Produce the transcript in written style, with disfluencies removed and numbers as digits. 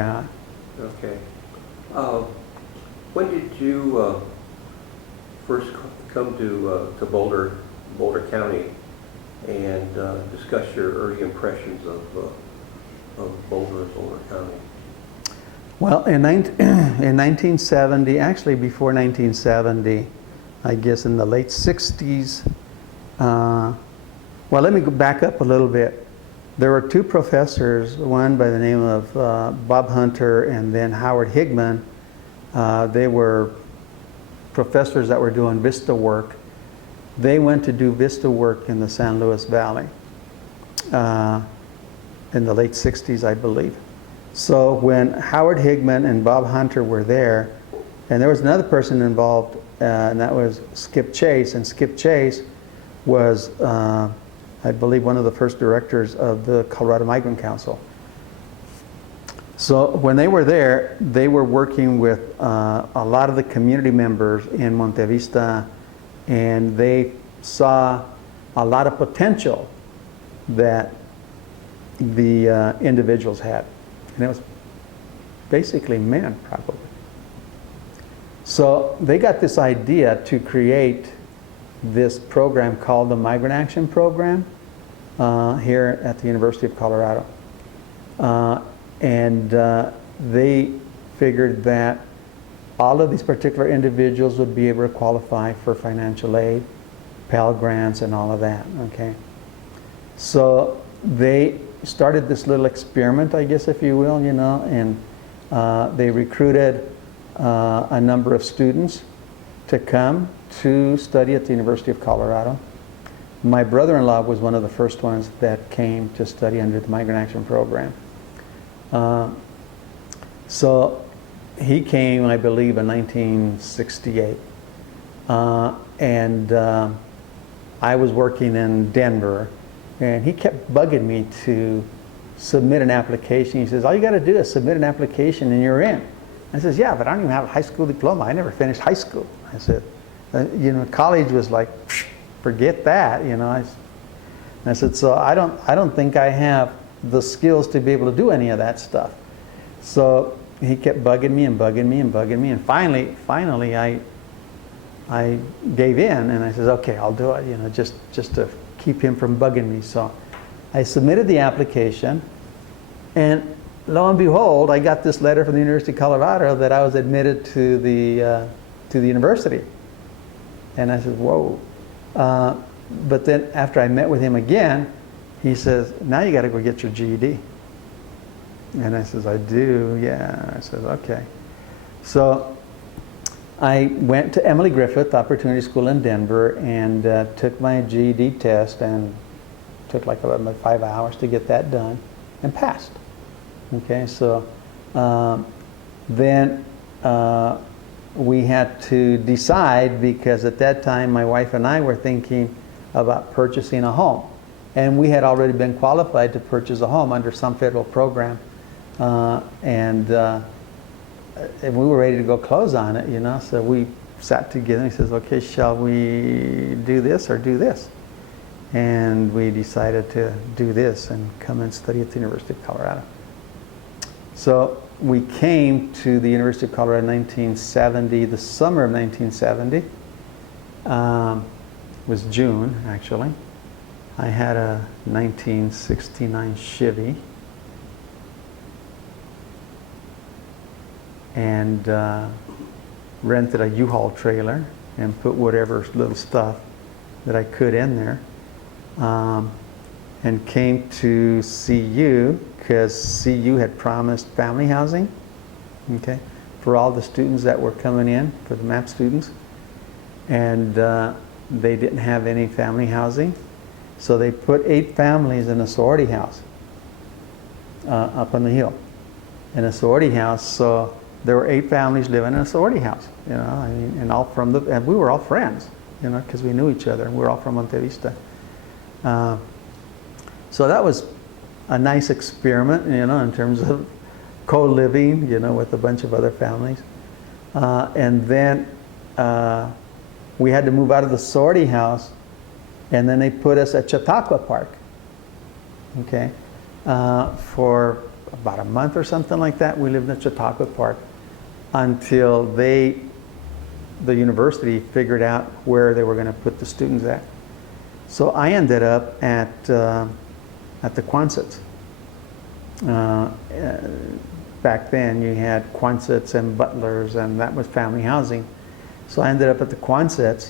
Yeah. Okay. When did you first come to Boulder County, and discuss your early impressions of Boulder and Boulder County? Well, in 1970, actually before 1970, I guess in the late 60s, well, let me go back up a little bit. There were two professors, one by the name of Bob Hunter and then Howard Higman. They were professors that were doing VISTA work. They went to do VISTA work in the San Luis Valley in the late 60s, I believe. So when Howard Higman and Bob Hunter were there, and there was another person involved, and that was Skip Chase, and Skip Chase was, I believe, one of the first directors of the Colorado Migrant Council. So when they were there, they were working with a lot of the community members in Monte Vista, and they saw a lot of potential that the individuals had. And it was basically men, probably. So they got this idea to create this program called the Migrant Action Program here at the University of Colorado. And they figured that all of these particular individuals would be able to qualify for financial aid, Pell Grants, and all of that, okay? So they started this little experiment, I guess, if you will, you know, and they recruited a number of students to come to study at the University of Colorado. My brother-in-law was one of the first ones that came to study under the Migrant Action Program. So he came, I believe, in 1968. And I was working in Denver, and he kept bugging me to submit an application. He says, all you got to do is submit an application and you're in. I says, yeah, but I don't even have a high school diploma. I never finished high school. I said, you know, college was like, forget that, you know. I said, so I don't think I have the skills to be able to do any of that stuff. So he kept bugging me and bugging me and bugging me, and finally I gave in, and I said, okay, I'll do it, you know, just to keep him from bugging me. So I submitted the application, and lo and behold, I got this letter from the University of Colorado that I was admitted to the university. And I said, whoa. But then after I met with him again, he says, now you got to go get your GED. And I says, I do, yeah. I says, okay. So I went to Emily Griffith Opportunity School in Denver and took my GED test, and took like about 5 hours to get that done, and passed. Okay, so then we had to decide, because at that time my wife and I were thinking about purchasing a home. And we had already been qualified to purchase a home under some federal program. And we were ready to go close on it, you know. So we sat together and he says, okay, shall we do this or do this? And we decided to do this and come and study at the University of Colorado. So we came to the University of Colorado in 1970, the summer of 1970. Was June, actually. I had a 1969 Chevy, and rented a U-Haul trailer and put whatever little stuff that I could in there, and came to CU because CU had promised family housing, okay, for all the students that were coming in, for the MAP students, and they didn't have any family housing. So they put 8 families in a sorority house up on the hill, in a sorority house. So there were 8 families living in a sorority house, you know. I mean, and all from the, and we were all friends, you know, because we knew each other. We were all from Monte Vista. So that was a nice experiment, you know, in terms of co-living, you know, with a bunch of other families. And then we had to move out of the sorority house. And then they put us at Chautauqua Park, okay, for about a month or something like that. We lived in Chautauqua Park until the university figured out where they were going to put the students at. So I ended up at the Quonsets. Back then you had Quonsets and Butlers, and that was family housing. So I ended up at the Quonsets.